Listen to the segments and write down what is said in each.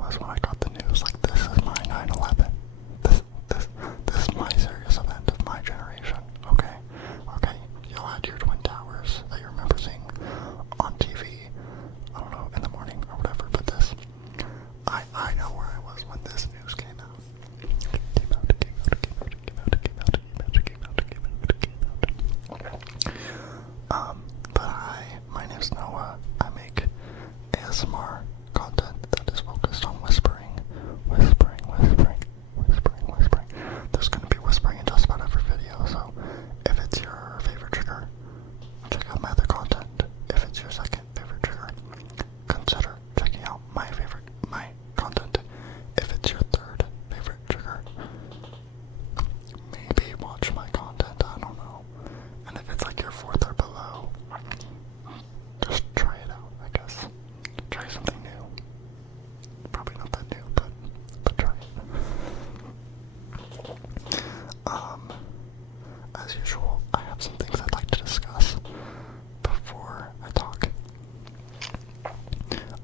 was when I got the news, like, this is my 9/11. This is my serious event of my generation, okay? Okay, y'all had your Twin Towers that you remember seeing on TV, I don't know, in the morning or whatever, but this, I know where I was when this news came out. But hi, my name's Noah. I make ASMR content that is focused on whispering. There's gonna be whispering in just about every video, so if it's your favorite trigger, check out my other content. If it's your second favorite trigger, consider checking out my content. If it's your third favorite trigger, maybe watch my content, I don't know. And if it's like your fourth or below, just try it out, I guess. Try something new. Probably not that new, but try it. As usual, I have some things I'd like to discuss before I talk.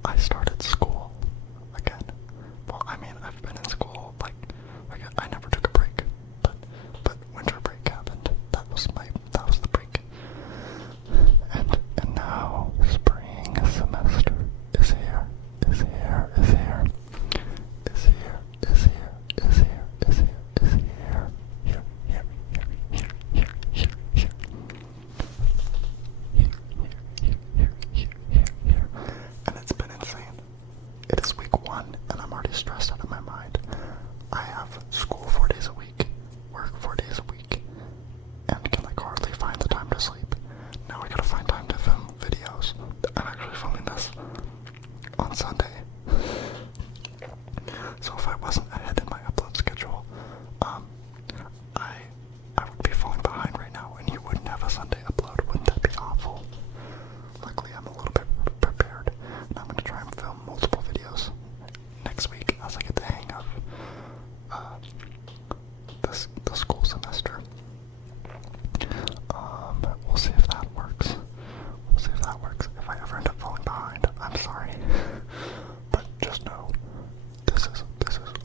I started school again. Well, I mean, I've been in school, like I never took a break, but winter break happened. That was the break. And now spring semester is here. And it's been insane. It is week 1 and I'm already stressed out of my mind. I have school 4 days a week, work 4 days a week, and can like hardly find the time to sleep. Now I gotta find time to film videos. I'm actually filming this on Sunday. So if I wasn't ahead in my upload schedule, I would be falling behind right now and you wouldn't have a Sunday upload. Wouldn't that be awful? Luckily I'm a little bit prepared and I'm gonna try and film multiple videos next week as I get the hang of the school semester. We'll see if that works. If I ever end up falling behind, I'm sorry. But just know, this is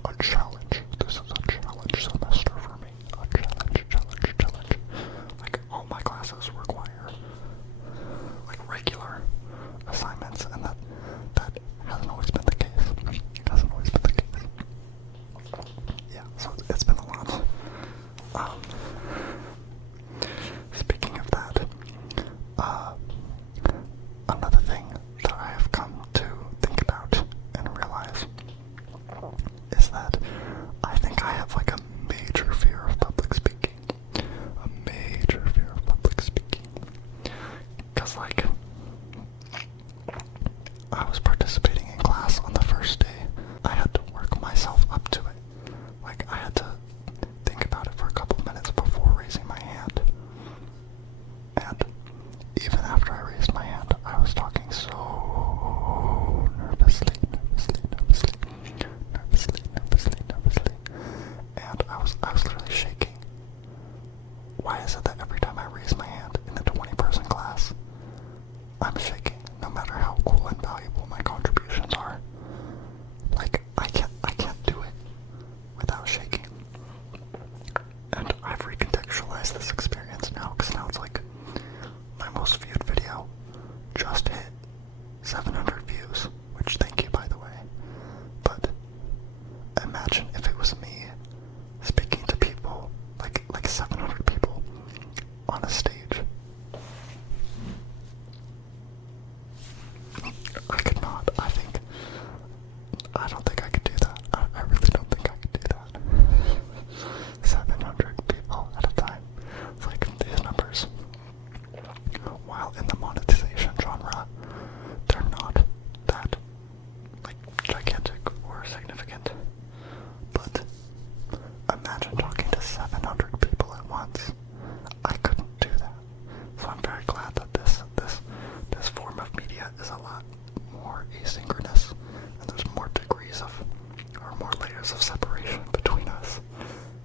a challenge. This is a challenge semester for me. A challenge. Like, all my classes require, like, regular assignments, and that hasn't always been the case. Yeah, so it's been a lot. Speaking of that, another thing that I have come to think about and realize is that I think I have like a major fear of public speaking. Because like, I was participating in class on the first day. I had to work myself up to it. Like, I had to think about it for a couple minutes before raising my hand. And even after I raised my hand, I was talking so nervously. And I was literally shaking. Why is it that every time I raise my hand in the 20-person class, I'm shaking, no matter how cool and valuable my contributions are? Like, I can't do it without shaking. And I've recontextualized this experience now, because now it's like, my most viewed video just hit 700 views, which thank you, by the way. But imagine if it was me speaking to people, like 700 people on a stage. I could not. I don't think I could do that. I really don't think I could do that. 700 people at a time. It's like, these numbers, while in the monetization genre, they're not that, like, gigantic or significant. But imagine talking to 700 people at once. I couldn't do that. So I'm very glad that this form of media is a lot more asynchronous, and there's more degrees of, or more layers of separation between us.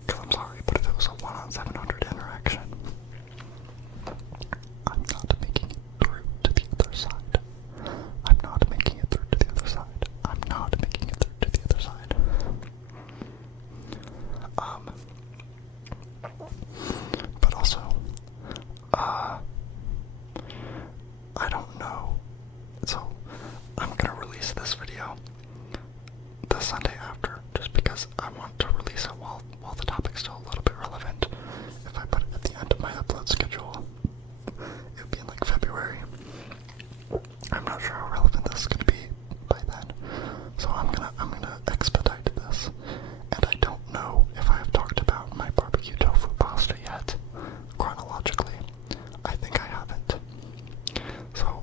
Because I'm sorry, but if it was a 1 on 700 interaction, I'm not making it through to the other side. I'm not making it through to the other side. Sunday after, just because I want to release it while the topic's still a little bit relevant. If I put it at the end of my upload schedule, it would be in like February. I'm not sure how relevant this is going to be by then, so I'm gonna expedite this. And I don't know if I have talked about my barbecue tofu pasta yet, chronologically. I think I haven't. So,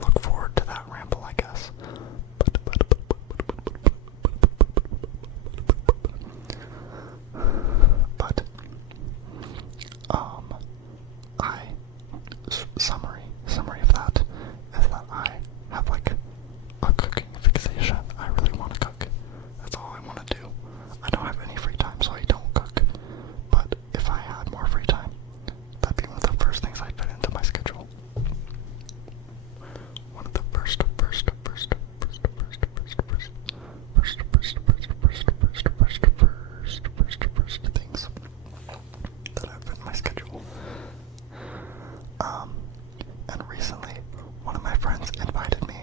look forward to that ramble, I guess. But, summary of that is that I have like a cooking fixation. I really want to cook. That's all I want to do. I don't have any free time, so I don't cook. But if I had more free time, that'd be one of the first things I'd fit into my schedule. One of the first things that I'd fit in my schedule. And recently, one of my friends invited me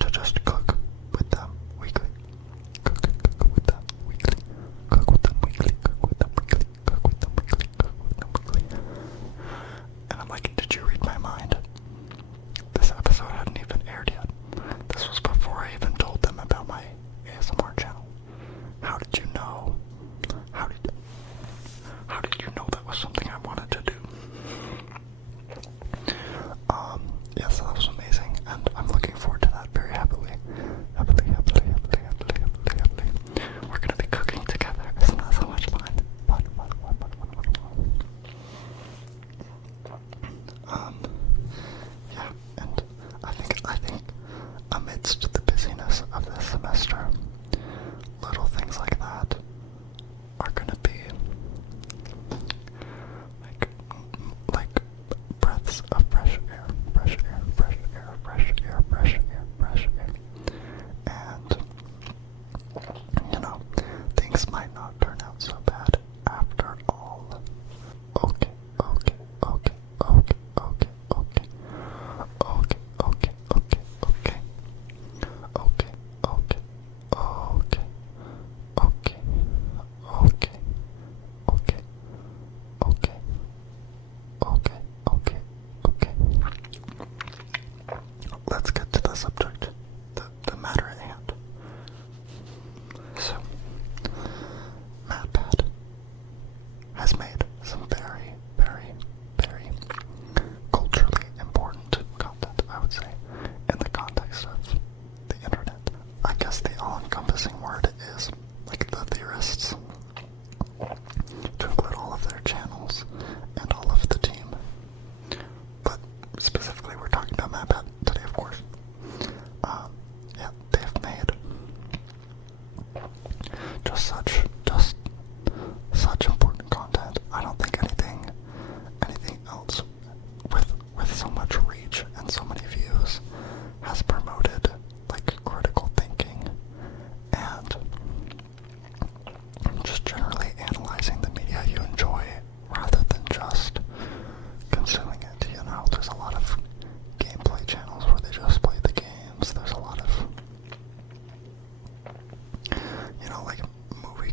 to just cook with them weekly. Cook with them weekly. Cook with them weekly. Cook with them weekly. Cook with them weekly. Cook with them weekly. And I'm like, did you read my mind? This episode hadn't even aired yet. This was before I even told them about my ASMR channel. How did you know? How did you know that was something I wanted to do? Yeah, so that was amazing, and I'm looking forward to that very happily. Happily. We're gonna be cooking together. Isn't that so much fun? Fun. Yeah, and I think amidst the busyness of this semester, little things like that are gonna be like breaths of fresh air. And, things might not turn out so bad after all. Okay. Let's get to the subject, the matter at hand. So, MatPat has made some very culturally important content, I would say, in the context of the internet. I guess the all-encompassing word is, like, the theorists, to include all of their channels and all of the team. But specifically, we're talking about MatPat today, of course. Yeah, they've made just such important content. I don't think anything else with so much reach and so many views has promoted like critical thinking and just generally analyzing the media you enjoy rather than just consuming it. There's a lot of gameplay channels where they just play the games. There's a lot of like movie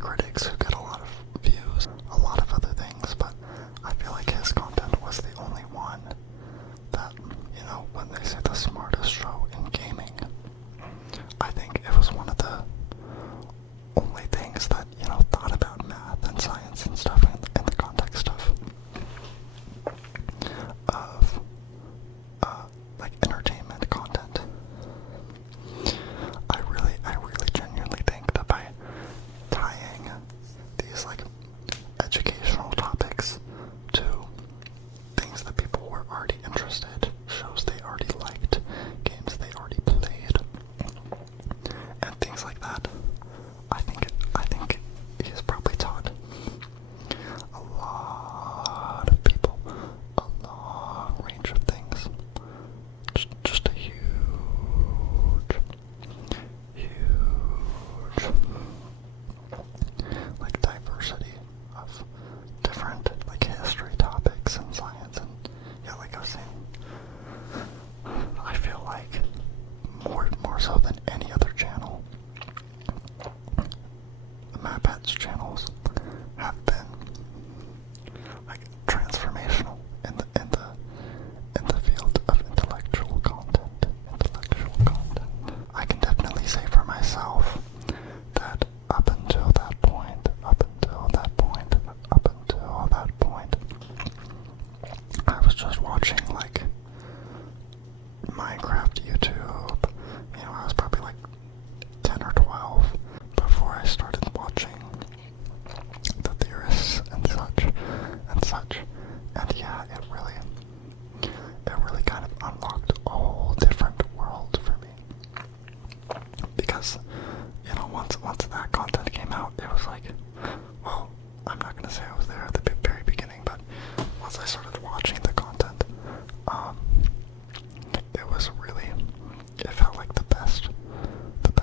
because, you know, once that content came out, it was like, well, I'm not gonna say I was there at the very beginning, but once I started watching the content, it was really, it felt like the best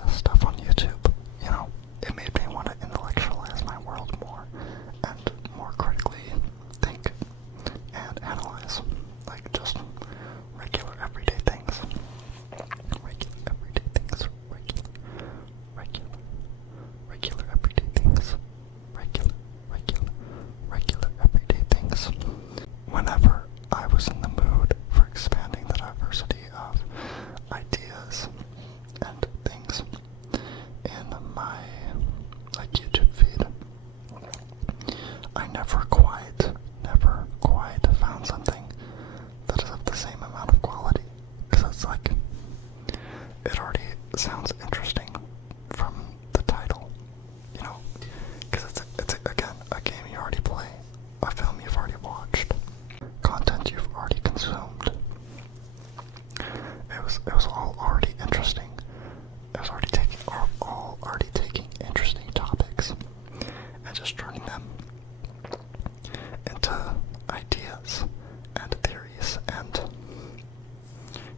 stuff on YouTube. You know, it made me want to intellectualize my world more and more critically think and analyze, like, just regular everyday things. Regular everyday things. Regular everyday things. Regular everyday things. Whenever I was in the mood for expanding the diversity of ideas and things in my, like, YouTube feed, I never quite found something that is of the same amount of quality, because it's like, it already sounds interesting from the title, you know, because it's again, a game you already play, a film you've already watched, content you've already consumed. It was all already interesting. It was already taking interesting topics and just turning them into ideas and theories and,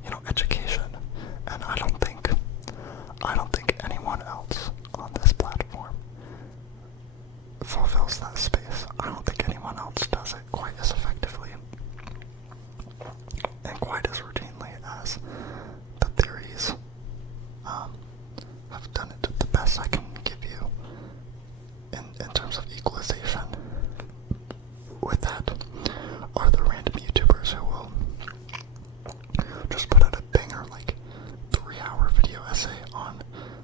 you know, education. And I don't think anyone else on this platform fulfills that space. I don't think anyone else does it quite as effectively and quite as routinely as the theories have done it. The best I can give you in terms of equalization with that are the random YouTubers who will just put out a banger, like, 3-hour video essay on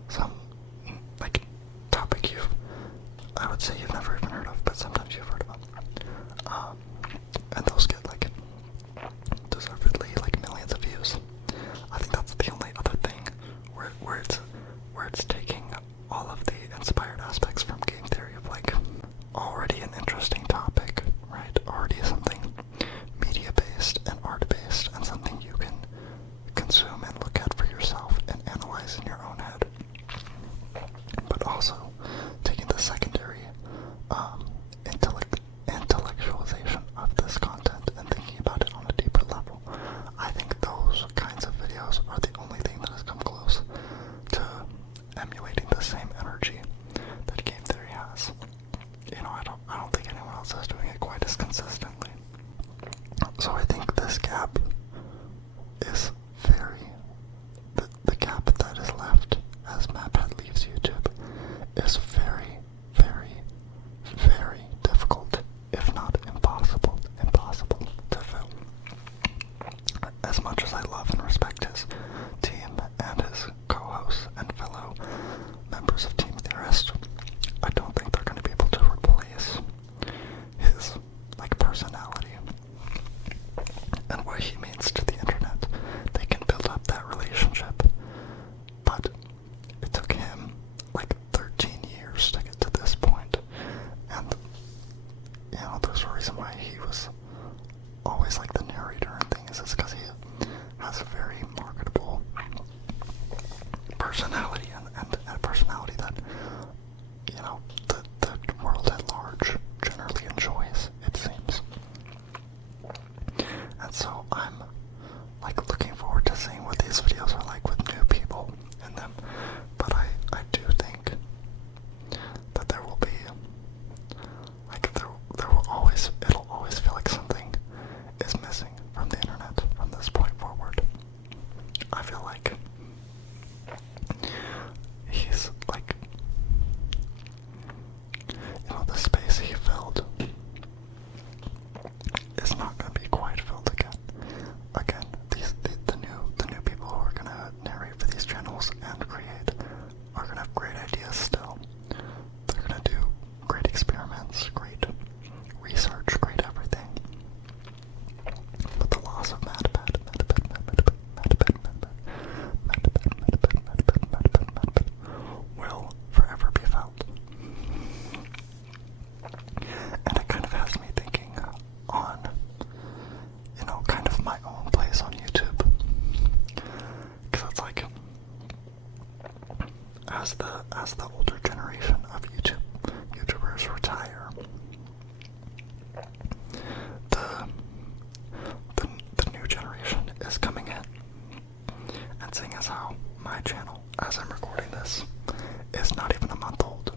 some, like, topic I would say you've never even heard of, but sometimes you've heard of them. And those get, like, deservedly, like, millions of views. I think that's the only other thing where it's taking all of the inspired aspects from game theory of, like, already an interesting topic, right? Already something media-based and art-based and something you can consume and look at for yourself and analyze in your own head. But also taking the secondary intellectualization of this content and thinking about it on a deeper level. I think those kinds of videos are the only thing that has come close to emulating the same energy that game theory has. You know, I don't think anyone else is doing it quite as consistently. So I think this gap is the gap that is left as MatPat leaves YouTube is very, very, very difficult, if not impossible to fill. As much as I love and respect his team and his co-hosts and fellow members of Team Theorist, I don't think they're going to be able to replace his, like, personality and what he means to the internet. They can build up that relationship, but it took him like 13 years to get to this point. And, you know, there's a reason why he was always like the narrator and things, is because he has a very marketable personality and a personality that, you know, the world at large generally enjoys, it seems. And so I'm, like, looking forward to seeing what these videos are like with new people in them. But I do think that there will be, like, it'll always feel like something is missing from the internet from this point forward. I feel like he's, like, as the older generation of YouTubers retire, the new generation is coming in, and seeing as how my channel, as I'm recording this, is not even a month old.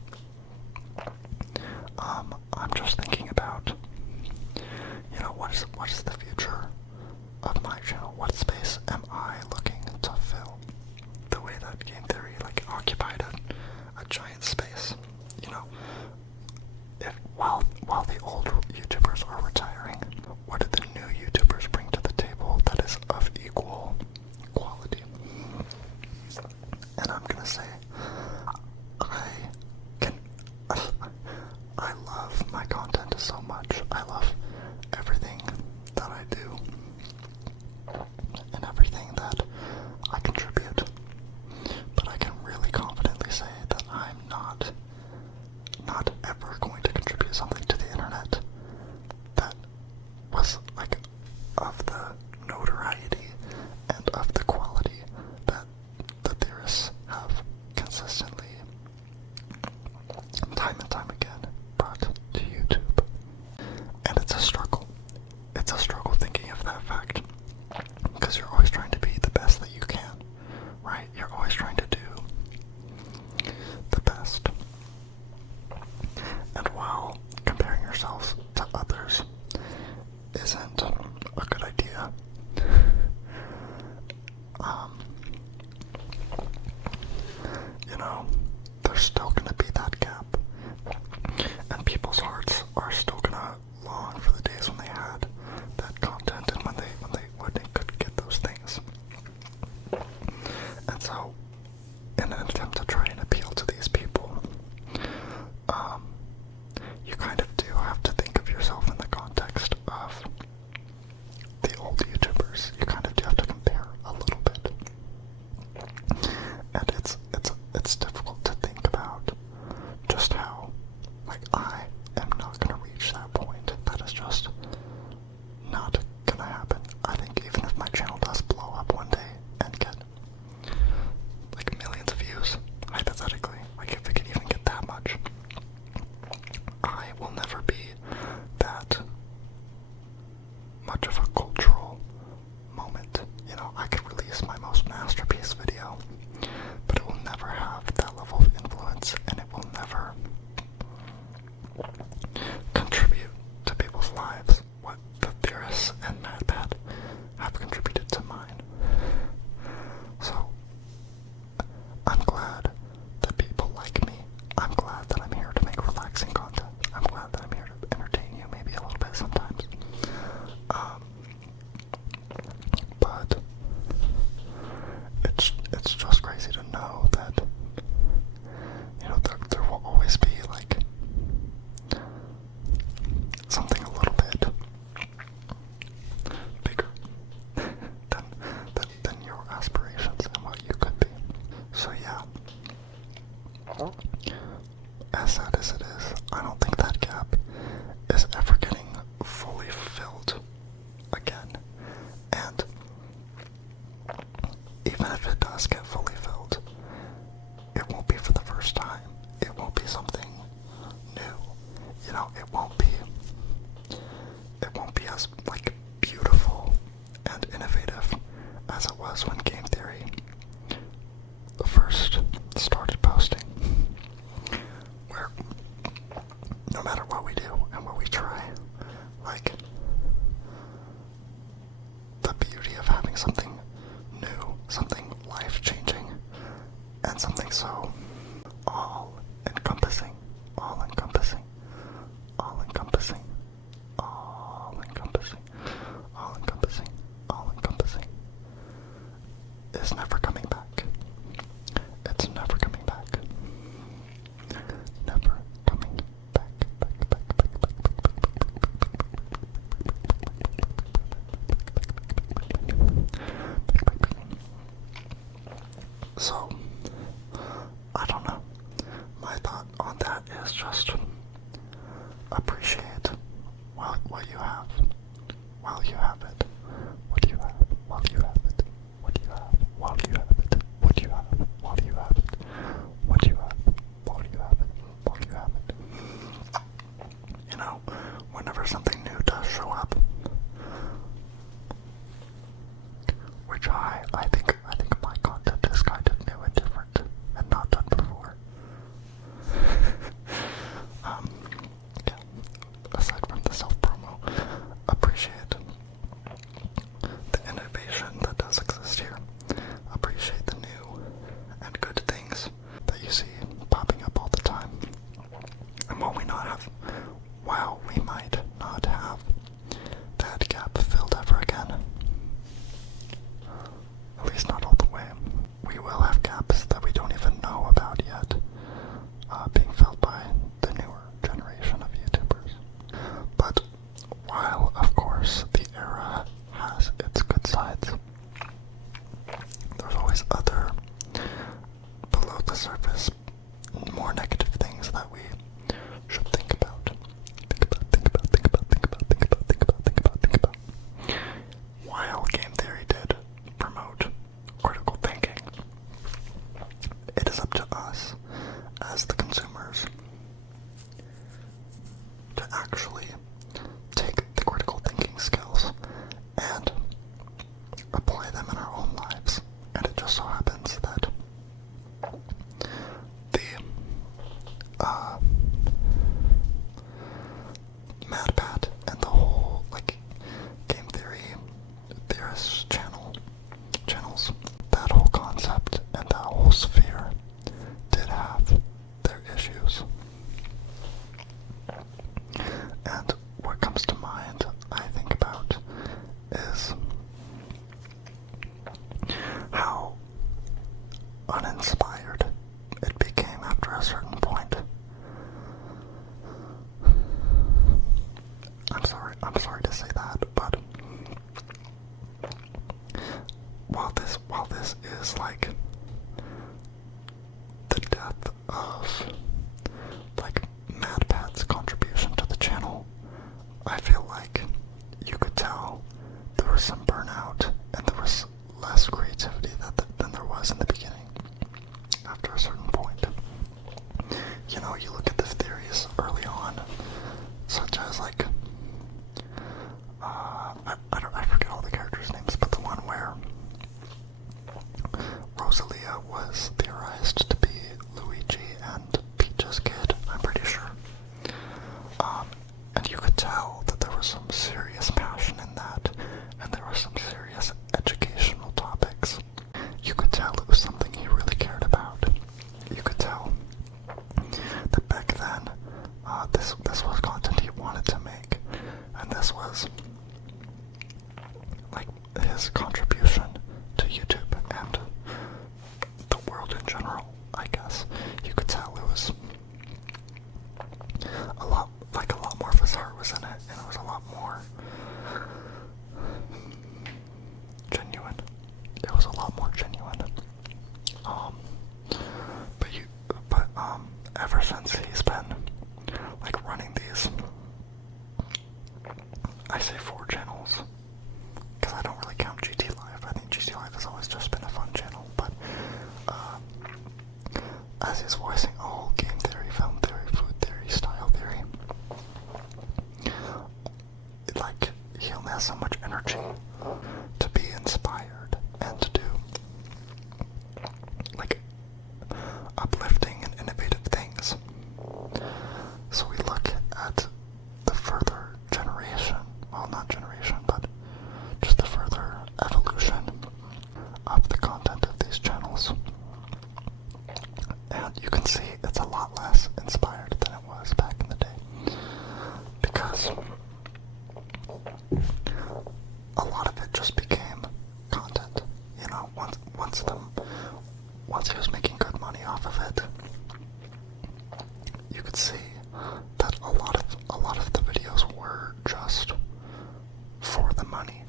I'm just thinking about, what is the future of my channel? What space am I looking to fill? The way that Game Theory occupied a giant space, while the old YouTubers are retiring, what do the new YouTubers bring to the table that is of equal quality? And I'm gonna say, I love my content so much. I love everything that I do and everything that I contribute. But I can really confidently say that I'm not ever going to contribute something to the internet that was of the notoriety and of the quality that the theorists have consistently, time and time again, brought to YouTube. And it's a struggle. It's a struggle thinking of that fact, because you're always trying to be the best that you can, right? You're always trying to do the best. And while comparing yourselves to others isn't a good idea, there's still going to be that gap. And people's hearts are still going to long for the days when they had that content and when they could get those things. And so, in an attempt to try and appeal to these people, you kind of do have to think of yourself in the context of the old YouTubers. You kind of do have to compare a little bit. And it's difficult to think about just how, I am not going to reach that point. That is just not going to happen. I think even if my channel does blow up one day and get millions of views, hypothetically, if it can even get that much, I will never be that much of a cultural moment. I could release my most masterpiece video, but it will never have that level of influence, and it will never contribute to people's lives what the theorists and MatPat have contributed to mine. So, I'm glad that people like me. I'm glad that I'm here to make relaxing content. I'm glad that I'm here to entertain you maybe a little bit sometimes. But it's just crazy to know that there will always be something a little bit bigger than your aspirations and what you could be. So yeah, as sad as it is, I don't think that gap is ever getting fully filled again. And even if it does get fully filled, it won't be for the first time. It won't be something new. It won't be as beautiful and innovative as it was when Game Theory first started posting, where no matter what we do and what we try, the beauty of having something new, something life-changing, and something so all-encompassing, all-encompassing, all-encompassing, all-encompassing, all-encompassing, all-encompassing, is never coming back. It's never coming back. Never coming back. So, I surface more negative things that we should think about. Think about. While game theory did promote critical thinking, it is up to us as the consumers to actually take the critical thinking skills and apply them in our own lives. And it just so happens that the MatPat and the whole game theory theorist channels, that whole concept and that whole sphere did have their issues. And what comes to mind, I think about, is how uninspired it became after a certain point. I'm sorry to say that, but while this is like the death of MatPat's contribution to the channel, I feel like you could tell there was some burnout and there was less creativity than there was in the beginning after a certain point. You know, you look at the theories early on, such as I forget all the characters' names, but the one where Rosalia was theorized to be Luigi and Peach's kid, I'm pretty sure. And you could tell that there was some serious passion in that, and there were some serious educational topics. You could tell it was something he really cared about. You could tell that back then, this was content he wanted to make, and this was his contribution to YouTube and the world in general, I guess. You could tell it was a lot more of his heart was in it, and it was a lot more genuine. It was a lot more genuine. But ever since he's been running these, I say 4 channels, because I don't really count GT Live. I think GT Live has always just been a fun channel, but as he's voicing all game theory, film theory, food theory, style theory, he only has so much energy to be inspired and to do uplifting and innovative things. So we look at the further generation, well, not generation, but just the further evolution of the content of these channels. And you can see it's a lot less inspired than it was back in the day. Because a lot of it just became content. You know, once he was making good money off of it, you could see that a lot of the videos were just for the money.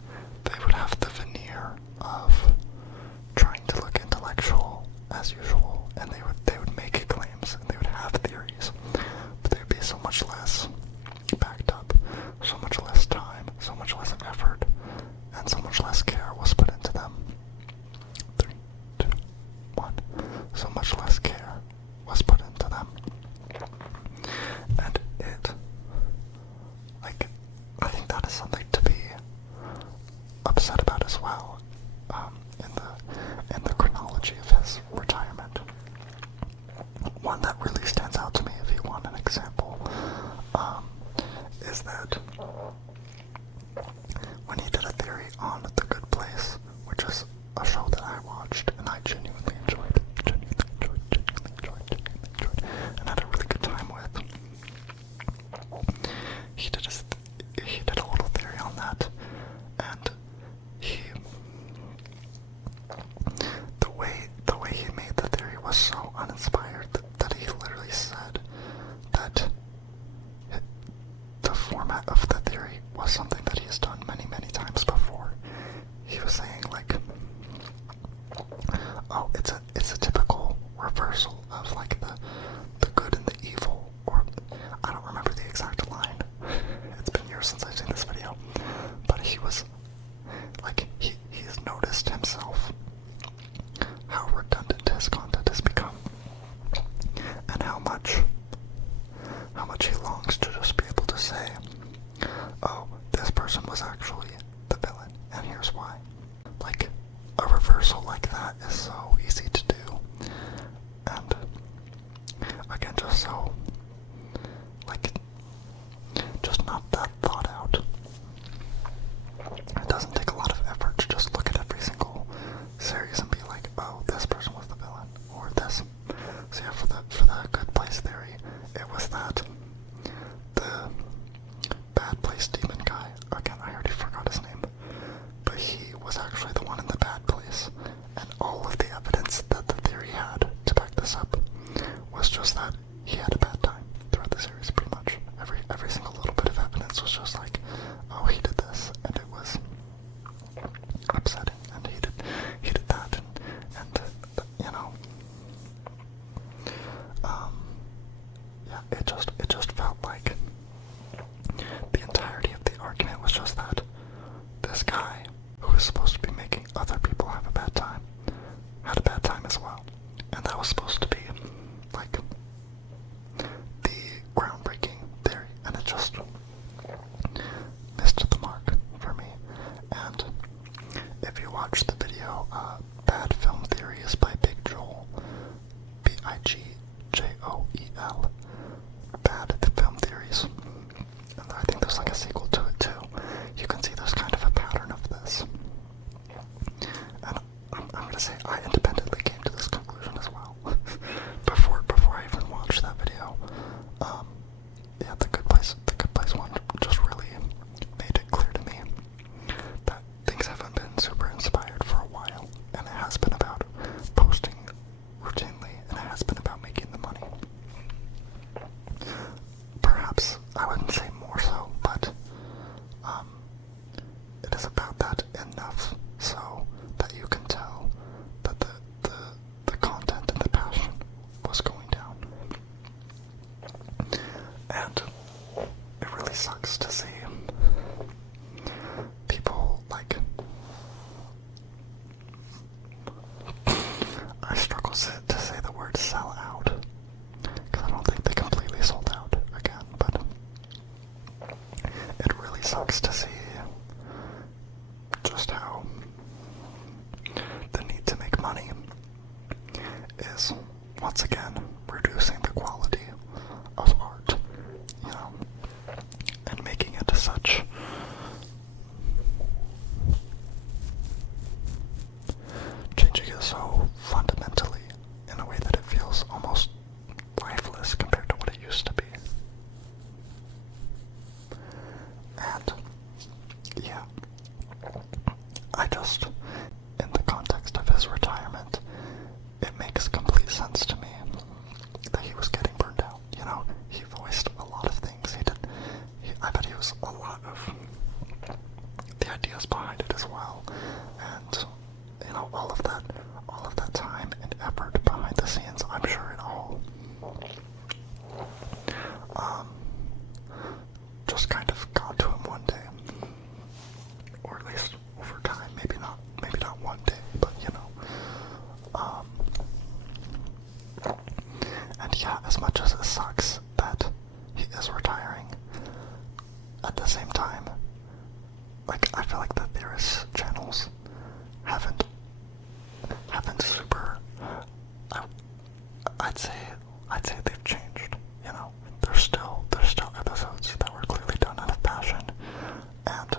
They would have the veneer of trying to look intellectual as usual, and they would make claims and they would have theories, but they would be so much less backed up, so much less time, so much less effort, and so much less care was put into them. 3, 2, 1. So much less care was put into them. And I think that is something to be upset about as well, in the chronology of his retirement. One that really stands out to me, if you want an example, is that when he did a theory on The Good Place, which is a show that I watched and I genuinely enjoyed, and had a really good time with. He did a little theory on that, and the way he made the theory was so uninspired that he literally said that the format of the theory was something that he's done many times before. He was saying oh, it's a typical reversal So yeah, for the good place theory, it was that the bad place demon guy, again, I already forgot his name, but he was actually the one in the bad place, and all of the evidence that the theory had to back this up was just that he had a bad time throughout the series, pretty much. Every single little bit of evidence was just like, oh, he did this, and it was upsetting, and he did that, and you know, yeah, it just felt like the entirety of the argument was just that this guy, who was supposed to be making other people have a bad time, had a bad time as well, and that was supposed to be like the groundbreaking theory, and it just missed the mark for me. And if you watch the video, Bad Film Theories by Big Joel, Bigjoel, Bad the Film Theories, and I think there's like a sequel to it too, you can see there's kind of a pattern of this. And I'm gonna say I independently came to this conclusion as well. before I even watched that video. Yeah, the Good Place one just really made it clear to me that things haven't been super inspired for a while, and it has been about posting routinely, and it has been about making the money. Perhaps I wouldn't say more so, but it is about that enough so that you can tell that the content and the passion was going down. And it really sucks to see people like, I struggle to say the word sell out, because I don't think they completely sold out again, but it really sucks to see just how the need to make money is once again reducing the quality of art, you know, and making it such changing it so fundamentally in a way that it feels almost lifeless compared to what it used to be. And yeah, I just, in the context of his retirement, it makes complete sense to me that he was getting burned out. You know, he voiced a lot of things. I bet he was a lot of the ideas behind it as well. And, you know, all of that time and effort behind the scenes, I'm sure it all just kind of got to him one day. Or at least over time, maybe not one day, but you know. And yeah, as much as it sucks that he is retiring, at the same time, like, I feel like the theorist channels haven't super, I'd say they've changed, you know. There's still episodes that were clearly done out of passion, and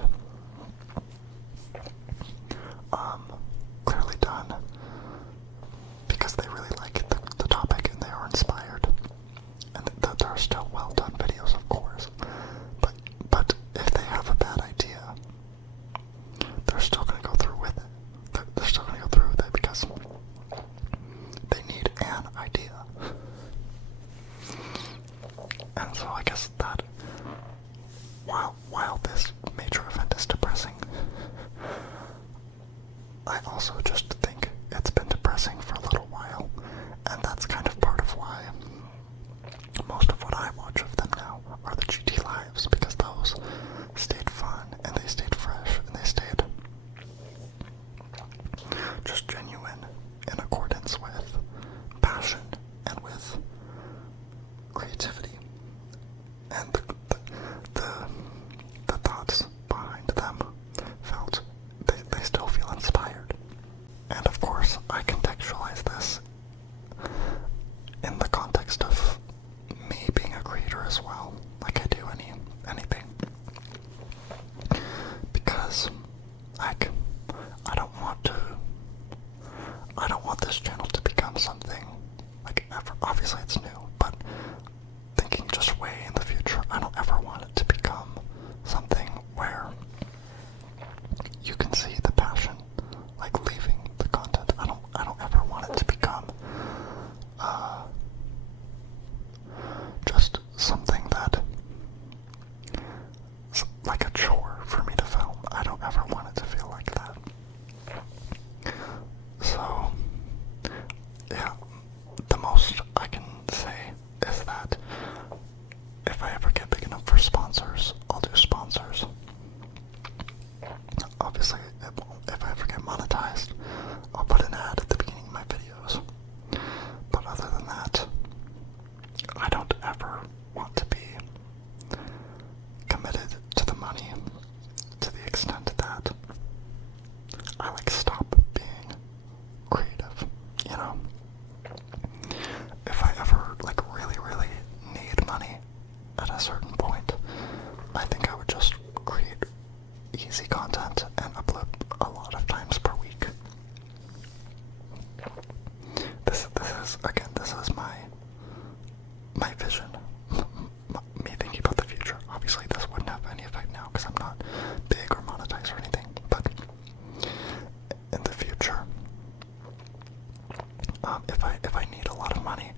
clearly done because they really like the topic and they are inspired, and there are still well done videos, of course, but if they have a bad idea, they're still going to go through with it. They're still going to go through with it because they need an idea. And so I guess that while this major event is depressing, I also just think it's been depressing for a little while, and that's kind of part of why most of what I watch of them now are the GT lives, because those stayed fun, and they stayed fresh, and they stayed just genuine in accordance with passion and with creativity. ever, obviously it's new, but thinking just way in the future, I don't ever want it to become something where you can see the passion, like leaving the content. I don't ever want it to become just something that like a chore for me to film. I don't ever want it to feel like that. So, yeah, the most I can say is that if I ever get big enough for sponsors, I'll do sponsors. Obviously, if I ever get monetized, I'll put an ad at the beginning of my videos. But other than that, I don't ever want to be committed to the money to the extent that I stop being creative, you know? If I ever really, really need money at a certain point, I think I would just create easy content and upload a lot of times per week. This is my vision. Me thinking about the future. Obviously this wouldn't have any effect now because I'm not big or monetized or anything, but in the future, if I need a lot of money,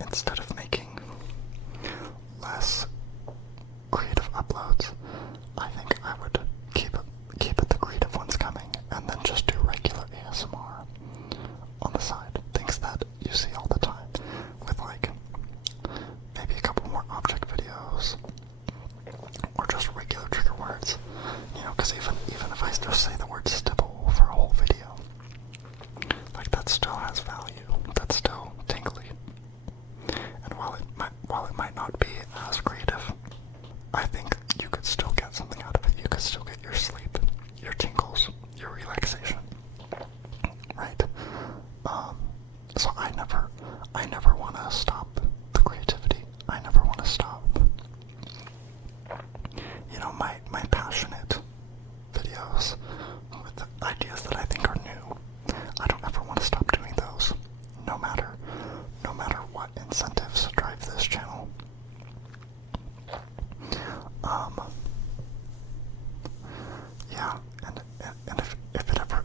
instead of making less creative uploads, I think I would keep the creative ones coming and then just do regular ASMR on the side. Things that you see all the time with maybe a couple more object videos or just regular trigger words, because even if I just say the word stipple for a whole video, that still has value, that's still tingly, and while it might not be as creative, I think you could still get something out of it. You could still get your sleep, your tingles, your relaxation, right? So I never want to stop the creativity. I never want to stop, my passionate videos with ideas that I think are new. I don't ever want to stop doing those, no matter what incentives drive this channel. Yeah, and if it ever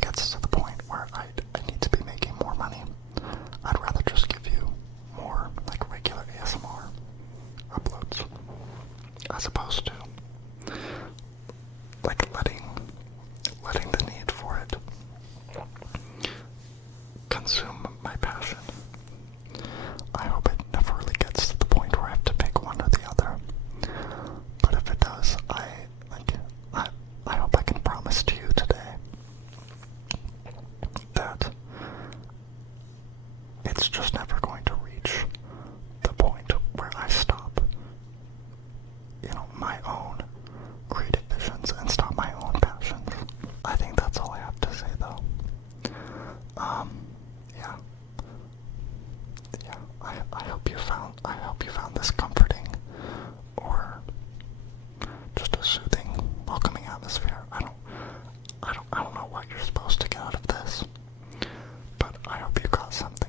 gets to the point where I need to be making more money, I'd rather just give you more regular ASMR uploads, as opposed to letting the need for it consume my passion. I hope it never really gets to the point where I have to pick one or the other. But if it does, I hope I can promise to you today that it's just never going to reach the point where I stop, my own creative visions and stop my own passions. I think that's all I have to say, though. I hope you found this comforting, or just a soothing, welcoming atmosphere. I don't know what you're supposed to get out of this, but I hope you got something.